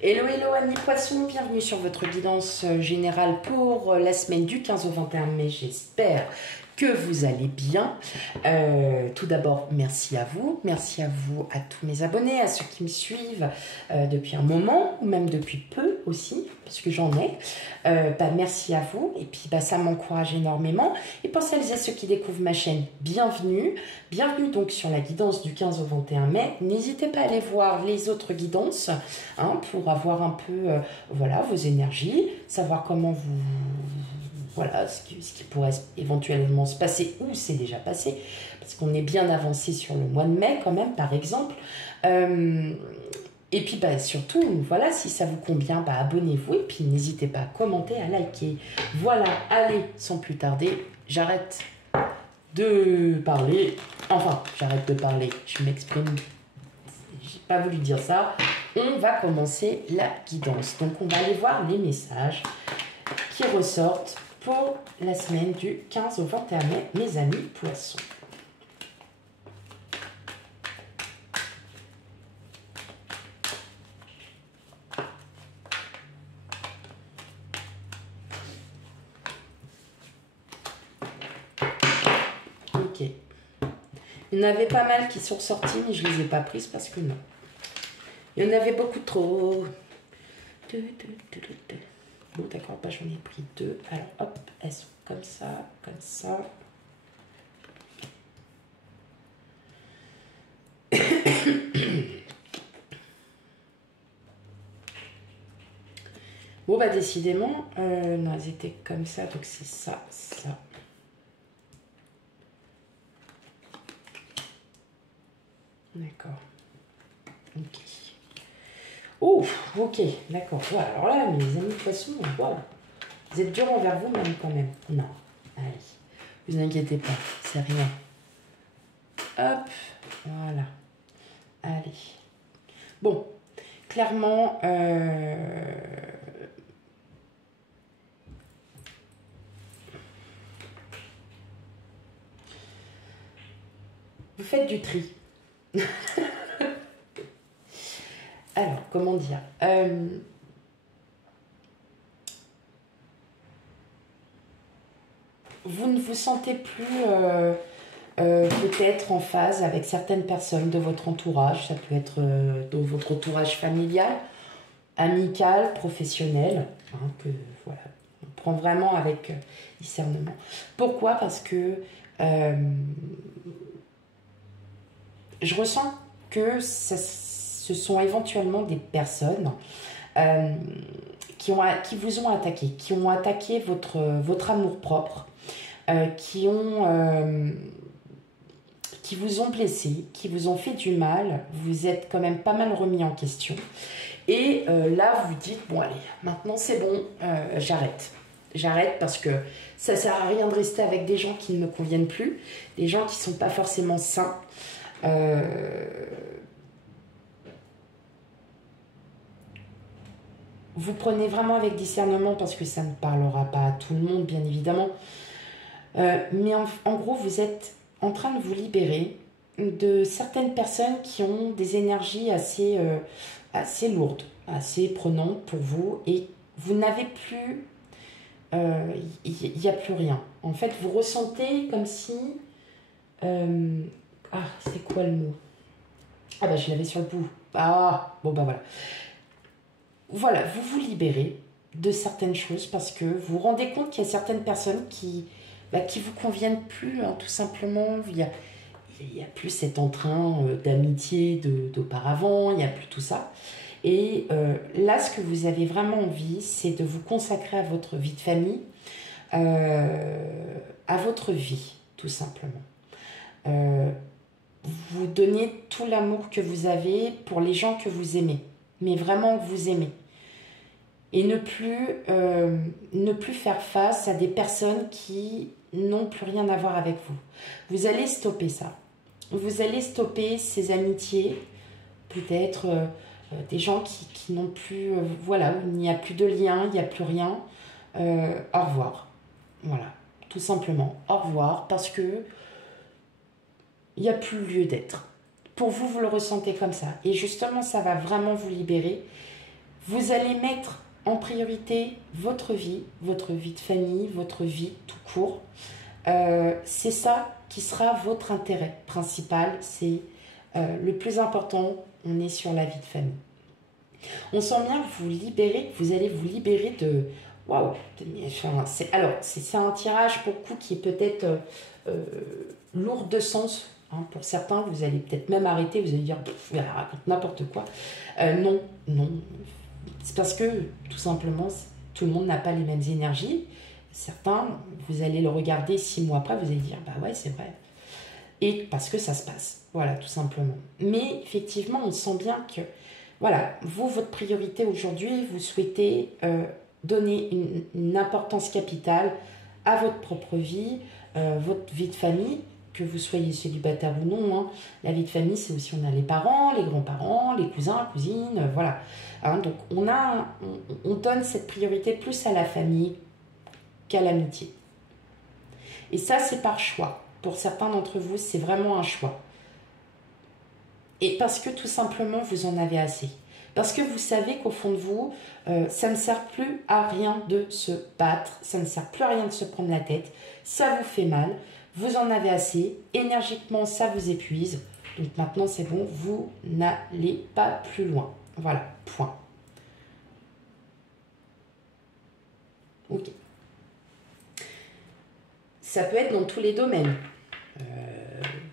Hello, hello amis poissons, bienvenue sur votre guidance générale pour la semaine du 15 au 21 mai. J'espère que vous allez bien. Tout d'abord, merci à vous à tous mes abonnés, à ceux qui me suivent depuis un moment ou même depuis peu aussi, parce que j'en ai. Merci à vous et puis ça m'encourage énormément. Et pour celles et ceux qui découvrent ma chaîne, bienvenue. Bienvenue donc sur la guidance du 15 au 21 mai. N'hésitez pas à aller voir les autres guidances pour avoir un peu voilà, vos énergies, savoir comment vous... Voilà, ce qui pourrait éventuellement se passer ou c'est déjà passé, parce qu'on est bien avancé sur le mois de mai quand même, par exemple. Et puis surtout, voilà, si ça vous convient, abonnez-vous et puis n'hésitez pas à commenter, à liker. Voilà, allez, sans plus tarder, j'arrête de parler. Enfin, j'arrête de parler, je m'exprime. J'ai pas voulu dire ça. On va commencer la guidance. Donc, on va aller voir les messages qui ressortent pour la semaine du 15 au 21 mai, mes amis poissons. Ok. Il y en avait pas mal qui sont sortis, mais je ne les ai pas prises parce que non. Il y en avait beaucoup trop. Bon, d'accord, j'en ai pris deux. Alors, hop, elles sont comme ça, comme ça. Bon, décidément, non, elles étaient comme ça, donc c'est ça, ça. D'accord. Ok. Oh, ok, d'accord. Voilà, alors là, mes amis poissons, voilà. Vous êtes durs envers vous-même quand même. Non, allez, vous inquiétez pas, c'est rien. Hop, voilà. Allez. Bon, clairement, vous faites du tri. Alors, comment dire vous ne vous sentez plus peut-être en phase avec certaines personnes de votre entourage. Ça peut être de votre entourage familial, amical, professionnel. Que voilà, on prend vraiment avec discernement. Pourquoi? Parce que je ressens que ce sont éventuellement des personnes qui vous ont attaqué, qui ont attaqué votre amour-propre, qui vous ont blessé, qui vous ont fait du mal. Vous êtes quand même pas mal remis en question. Et là, vous dites, bon allez, maintenant c'est bon, j'arrête. J'arrête parce que ça sert à rien de rester avec des gens qui ne me conviennent plus, des gens qui ne sont pas forcément sains. Vous prenez vraiment avec discernement parce que ça ne parlera pas à tout le monde, bien évidemment. Mais en gros, vous êtes en train de vous libérer de certaines personnes qui ont des énergies assez lourdes, assez prenantes pour vous. Et vous n'avez plus... Il n'y a plus rien. En fait, vous ressentez comme si... c'est quoi le mot? Je l'avais sur le bout. Voilà. Voilà, vous vous libérez de certaines choses parce que vous vous rendez compte qu'il y a certaines personnes qui vous conviennent plus, tout simplement. Il y a plus cet entrain d'amitié d'auparavant, il n'y a plus tout ça. Et là, ce que vous avez vraiment envie, c'est de vous consacrer à votre vie de famille, à votre vie, tout simplement. Vous donnez tout l'amour que vous avez pour les gens que vous aimez, mais vraiment que vous aimez. Et ne plus faire face à des personnes qui n'ont plus rien à voir avec vous. Vous allez stopper ça. Vous allez stopper ces amitiés, peut-être des gens qui n'ont plus... voilà, il n'y a plus de lien, il n'y a plus rien. Au revoir. Voilà, tout simplement. Au revoir, parce que il n'y a plus lieu d'être. Pour vous, vous le ressentez comme ça. Et justement, ça va vraiment vous libérer. Vous allez mettre en priorité votre vie de famille, votre vie tout court. C'est ça qui sera votre intérêt principal, c'est le plus important, on est sur la vie de famille. On sent bien que vous libérez, vous allez vous libérer de... Waouh. Alors, c'est un tirage pour le coup qui est peut-être lourd de sens. Hein, pour certains, vous allez peut-être même arrêter, vous allez dire, elle raconte n'importe quoi. Non, non. C'est parce que, tout simplement, tout le monde n'a pas les mêmes énergies. Certains, vous allez le regarder 6 mois après, vous allez dire, bah ouais, c'est vrai. Et parce que ça se passe, voilà, tout simplement. Mais effectivement, on sent bien que, voilà, vous, votre priorité aujourd'hui, vous souhaitez donner une importance capitale à votre propre vie, votre vie de famille, que vous soyez célibataire ou non. Hein. La vie de famille, c'est aussi, on a les parents, les grands-parents, les cousins, cousines, voilà. Hein, donc, on donne cette priorité plus à la famille qu'à l'amitié. Et ça, c'est par choix. Pour certains d'entre vous, c'est vraiment un choix. Et parce que tout simplement, vous en avez assez. Parce que vous savez qu'au fond de vous, ça ne sert plus à rien de se battre, ça ne sert plus à rien de se prendre la tête, ça vous fait mal, vous en avez assez, énergiquement, ça vous épuise. Donc maintenant, c'est bon, vous n'allez pas plus loin. Voilà, point. Ok. Ça peut être dans tous les domaines.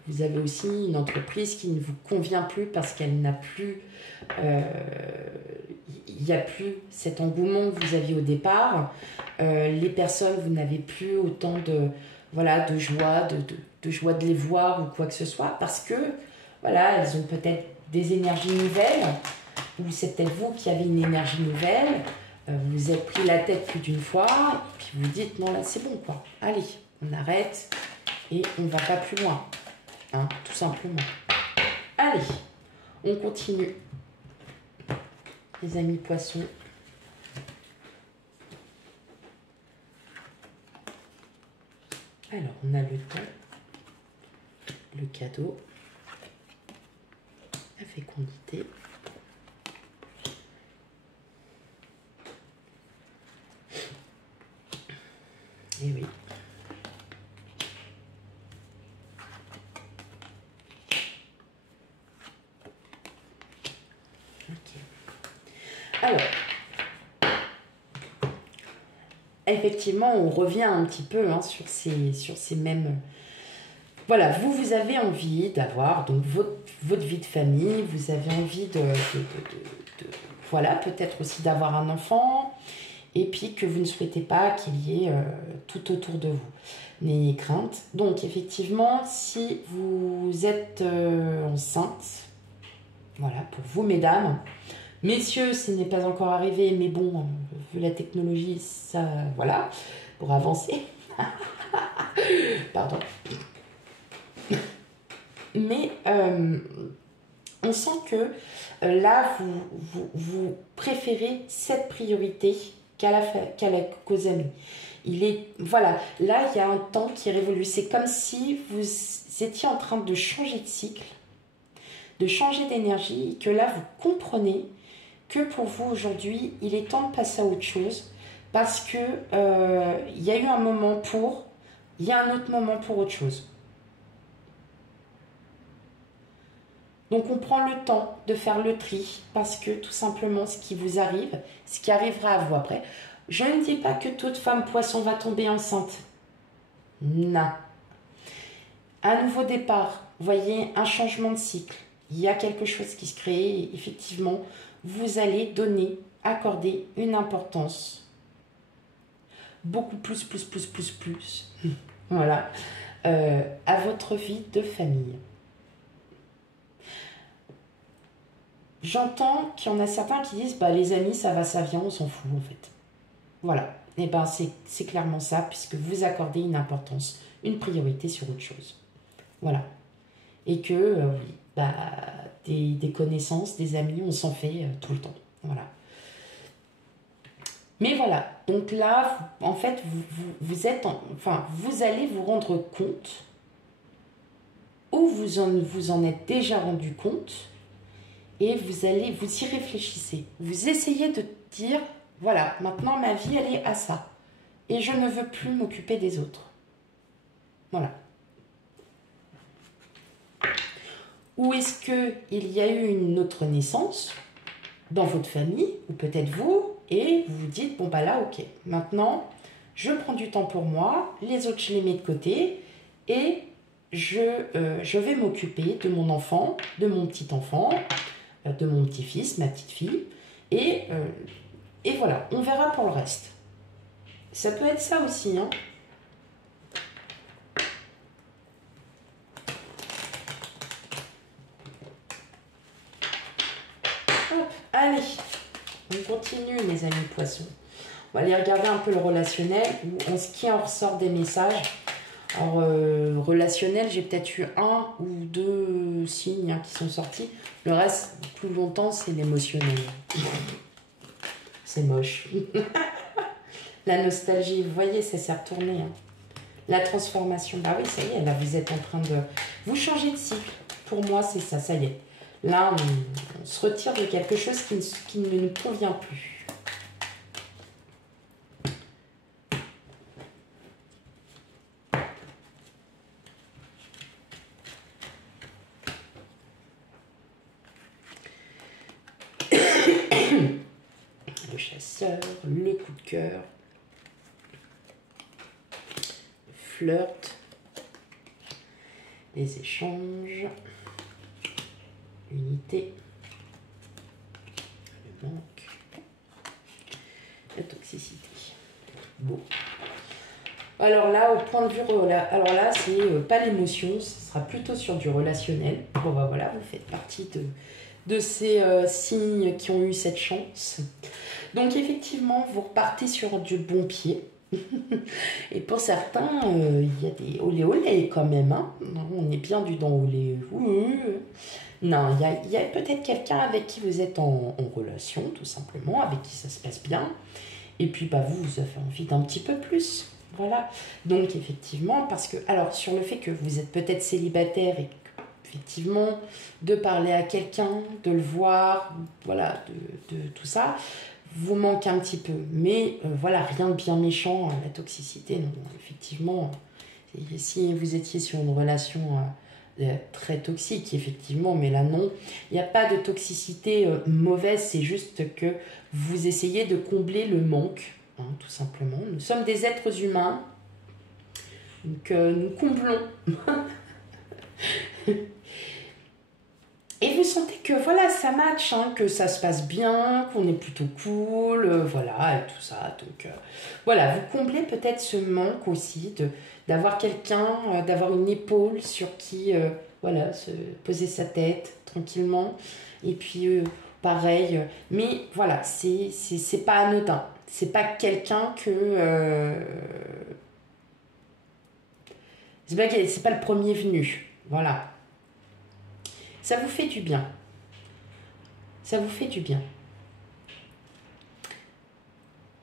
Vous avez aussi une entreprise qui ne vous convient plus parce qu'elle n'a plus... il n'y a plus cet engouement que vous aviez au départ. Les personnes, vous n'avez plus autant de, voilà, de joie, de joie de les voir ou quoi que ce soit parce que voilà, elles ont peut-être des énergies nouvelles ou c'est peut-être vous qui avez une énergie nouvelle. Vous vous êtes pris la tête plus d'une fois et puis vous dites non là c'est bon quoi. Allez, on arrête et on ne va pas plus loin. Hein, tout simplement. Allez, on continue. Les amis poissons. Alors, on a le temps, le cadeau, la fécondité. Et oui. Alors, effectivement, on revient un petit peu hein, sur ces mêmes... Voilà, vous avez envie d'avoir donc votre vie de famille, vous avez envie voilà, peut-être aussi d'avoir un enfant, et puis que vous ne souhaitez pas qu'il y ait tout autour de vous. N'ayez crainte. Donc, effectivement, si vous êtes enceinte, voilà, pour vous, mesdames, messieurs, ce n'est pas encore arrivé, mais bon, vu la technologie, ça, voilà, pour avancer. Pardon. Mais on sent que là, vous préférez cette priorité qu'aux amis. Voilà, là, il y a un temps qui est révolu. C'est comme si vous étiez en train de changer de cycle, de changer d'énergie, que là, vous comprenez que pour vous aujourd'hui, il est temps de passer à autre chose parce que il y a eu un moment pour, il y a un autre moment pour autre chose. Donc on prend le temps de faire le tri parce que tout simplement ce qui vous arrive, ce qui arrivera à vous après, je ne dis pas que toute femme poisson va tomber enceinte. Non. Un nouveau départ, vous voyez, un changement de cycle. Il y a quelque chose qui se crée et effectivement, vous allez accorder une importance beaucoup plus, voilà, à votre vie de famille. J'entends qu'il y en a certains qui disent bah, les amis, ça va, ça vient, on s'en fout en fait. Voilà, et ben c'est clairement ça, puisque vous accordez une importance, une priorité sur autre chose. Voilà. Et que bah, des connaissances, des amis, on s'en fait tout le temps. Voilà. Mais voilà, donc là, en fait, vous allez vous rendre compte, ou vous en êtes déjà rendu compte, et vous allez, vous y réfléchissez. Vous essayez de dire, voilà, maintenant ma vie, elle est à ça. Et je ne veux plus m'occuper des autres. Voilà. Ou est-ce qu'il y a eu une autre naissance dans votre famille, ou peut-être vous, et vous vous dites, bon bah là, ok, maintenant, je prends du temps pour moi, les autres, je les mets de côté, et je vais m'occuper de mon enfant, de mon petit-enfant, de mon petit-fils, ma petite-fille, et voilà, on verra pour le reste. Ça peut être ça aussi, hein. Hop, allez, on continue, mes amis poissons. On va aller regarder un peu le relationnel, ou en ce qui en ressort des messages. Alors, relationnel, j'ai peut-être eu 1 ou 2 signes hein, qui sont sortis. Le reste, plus longtemps, c'est l'émotionnel. C'est moche. La nostalgie, vous voyez, ça s'est retourné. Hein. La transformation, bah oui, ça y est, là, vous êtes en train de... Vous changez de cycle. Pour moi, c'est ça, ça y est. Là, on se retire de quelque chose qui ne nous convient plus. Le chasseur, le coup de cœur, le flirt, les échanges, l'unité, le manque, la toxicité. Bon. Alors là, au point de vue, alors là, c'est pas l'émotion, ce sera plutôt sur du relationnel. Bon bah voilà, vous faites partie de ces signes qui ont eu cette chance. Donc effectivement, vous repartez sur du bon pied. Et pour certains, il y a des olé olé quand même. Hein. On est bien du dans olé. Non, il y a peut-être quelqu'un avec qui vous êtes en relation, tout simplement, avec qui ça se passe bien. Et puis bah, vous avez envie d'un petit peu plus. Voilà. Donc effectivement, parce que, alors sur le fait que vous êtes peut-être célibataire et effectivement, de parler à quelqu'un, de le voir, voilà, de tout ça, vous manque un petit peu. Mais voilà, rien de bien méchant, la toxicité, non, effectivement, si vous étiez sur une relation très toxique, effectivement, mais là non, il n'y a pas de toxicité mauvaise, c'est juste que vous essayez de combler le manque, hein, tout simplement. Nous sommes des êtres humains, donc nous comblons. Et vous sentez que voilà, ça match, hein, que ça se passe bien, qu'on est plutôt cool, voilà, et tout ça. Donc voilà, vous comblez peut-être ce manque aussi d'avoir quelqu'un, d'avoir une épaule sur qui, voilà, se poser sa tête tranquillement. Et puis pareil, mais voilà, c'est pas anodin. C'est pas quelqu'un que... c'est pas le premier venu, voilà. Ça vous fait du bien. Ça vous fait du bien.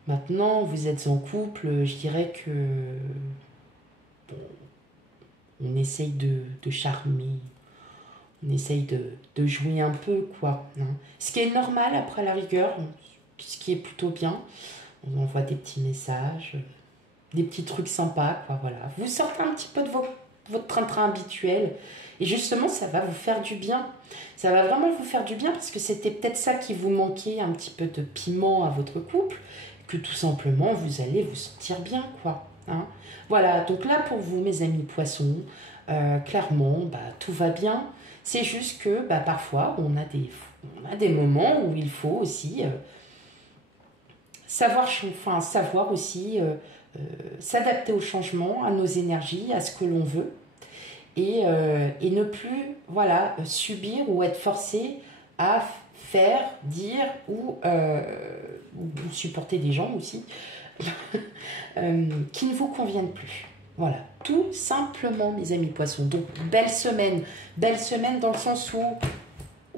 Maintenant, vous êtes en couple, je dirais que... Bon, on essaye de charmer, on essaye de jouer un peu, quoi. Hein. Ce qui est normal après la rigueur, ce qui est plutôt bien. On envoie des petits messages, des petits trucs sympas, quoi, voilà. Vous sortez un petit peu de votre train-train habituel. Et justement, ça va vous faire du bien. Ça va vraiment vous faire du bien parce que c'était peut-être ça qui vous manquait, un petit peu de piment à votre couple, que tout simplement, vous allez vous sentir bien, quoi. Hein. Voilà, donc là, pour vous, mes amis poissons, clairement, bah, tout va bien. C'est juste que bah, parfois, on a des moments où il faut aussi savoir aussi s'adapter au changement, à nos énergies, à ce que l'on veut. Et ne plus voilà, subir ou être forcé à faire, dire ou supporter des gens aussi qui ne vous conviennent plus. Voilà, tout simplement, mes amis poissons. Donc, belle semaine dans le sens où,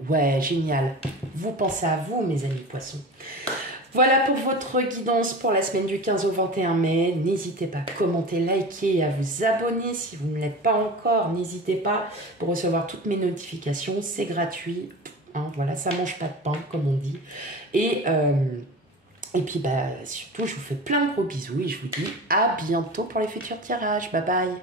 ouais, génial, vous pensez à vous, mes amis poissons. Voilà pour votre guidance pour la semaine du 15 au 21 mai. N'hésitez pas à commenter, liker et à vous abonner si vous ne l'êtes pas encore. N'hésitez pas pour recevoir toutes mes notifications. C'est gratuit. hein, voilà, ça mange pas de pain, comme on dit. Et puis, surtout, je vous fais plein de gros bisous et je vous dis à bientôt pour les futurs tirages. Bye bye.